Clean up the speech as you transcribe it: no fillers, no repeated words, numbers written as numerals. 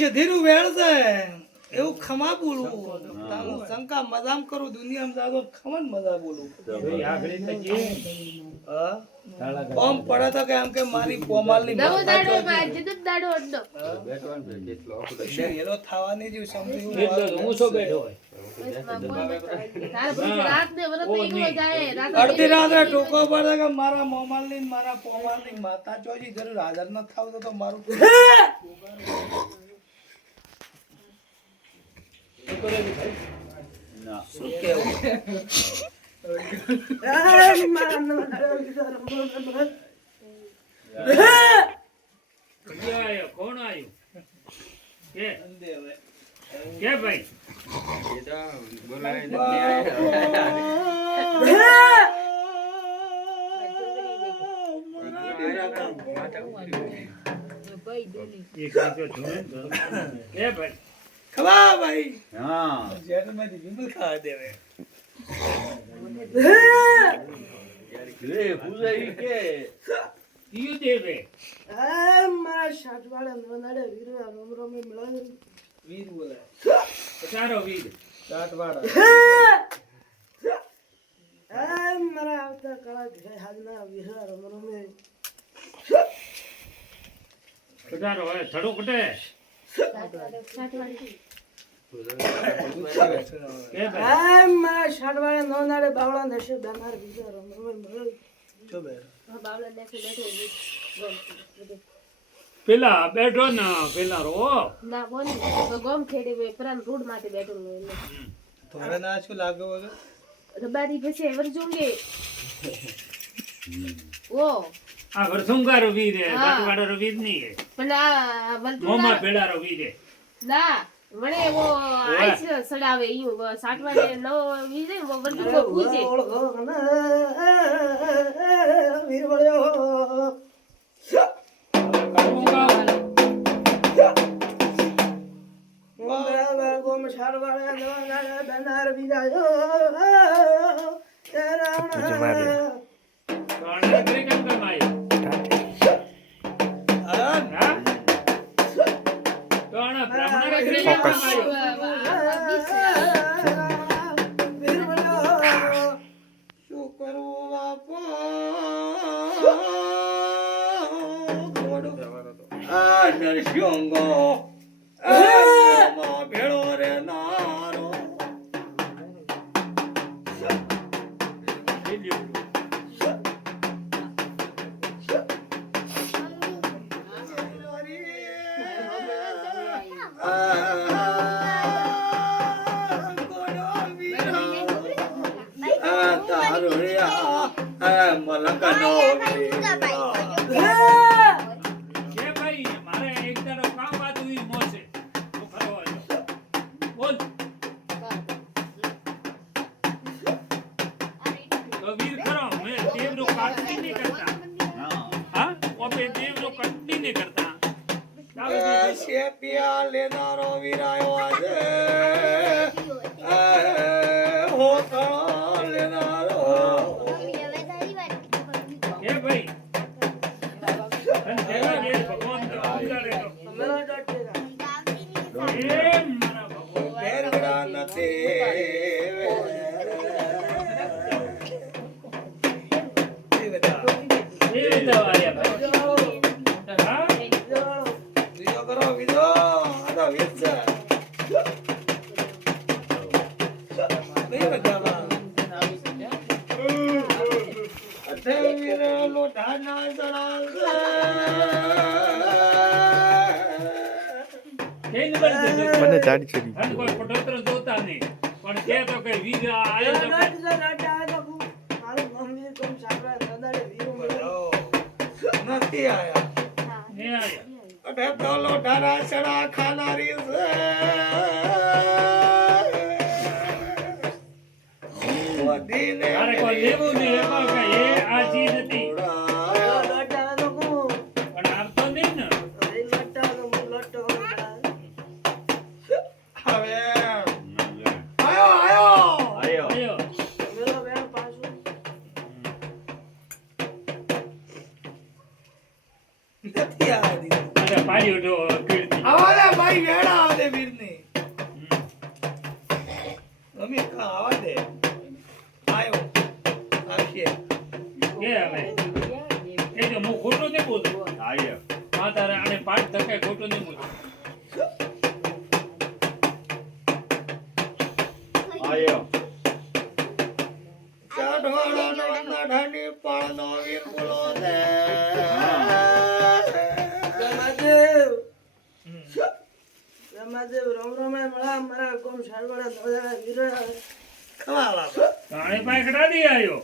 છે ધીરું વેળ છે એવું ખમા બોલું તાનું શંકા મજામ કરું દુનિયામાં જાતો ખમન મજા બોલું કોમ પડે તો કે આમ કે મારી પોમાલની એનો થવાની જ સમજી અડધી રાત્રે ટોકો પડે કે મારા મોમાલની મારા પોમાલની માતા ચોજી જરૂર હાજર ન થાવ તો મારું શું કેવું કોણ આવ્યું કે ભાઈ ખવા ભાઈ હા જેટમાંથી વિમલ ખાવા દેવે મારા શાટવાળા નોનાડે વીર રોમ રોમ મળે વીર બોલે સારો વીર ચાટવાડા મારા આવતા કળા ઘરે હાજના વીર રોમ રોમ સારો હવે થડો કટે મારા શાટવાળા નોનાડે બાવળા નશે બેમાર વીર રોમ રોમ મળે જો બે પેલા બેઠો ને પેલા રો ના બોની ગોમ ખેડી વે પ્રાન રોડ માટે બેઠો ને થોડે ના શું લાગે વગર રબારી પછી એવર જોંગે ઓ આ વરસુંગારો વીર હે કાટવાડો વીર નહીં હે પણ આ વલતુ મોમાં પેડારો વીર હે ના વણે વો આઈસ સડાવે ઈ સાટવાડે નો વીરે વો વલતુ કો પૂજે વીર વળ્યો ગોમ શાટવાળા નોનાડે બેમાર વીર શું કરવું બાપા આ નરસિંહો ભેળો રે નારો મલકનો કે ભાઈ મારે એક તારો કામ વાતું ઈ મોસે તો ખરો આવ્યો બોલ તો વીર ખરો મે દેવરો કાટની નહીં કરતા હા ઓપે દેવરો કાટની નહીં કરતા શેપિયા લેનારો વીરાયો આજે હો લેનારો કે ભાઈ તન કેવા દે ભગવાન તો ઉગાડે તો એ મારા ભગવાન ભેરગડા નથી એ દવાયા ભાઈ હા વિજો કરો વિજો આ તો વીર છે વીર લોઢાના મને ચાડી ચડી કોઈ ફોટોત્ર જોતા નહીં પણ કે તો કે વીર આયો તો નથી આયા ને આયા અઠે તો લોઢાના સડા ખાનારી છે વધીને અરે કોઈ લેવું નહીં એમાં કે એ આ ચીજ હતી પણ આપતો નહીં ને હવે પાડ્યો તો કીર્તિ આવાલે ભાઈ વેડા આવે વીરની મમ્મી આવા દે આયો આવશે કે હવે એ જો હું ખોટો નહીં બોલું હા તારે આને પાઠ ધકાય ખોટો નહીં બોલું ચાઢવાડાનો નાઢાની પાળનો વીર બોલો દે રમાદેવ રમાદેવ રોમ રોમે મળા મારા કોમ શાળવાળા નોંધાડા વીરા ખવાવા પાણી પાણી કઢા દઈ આવ્યો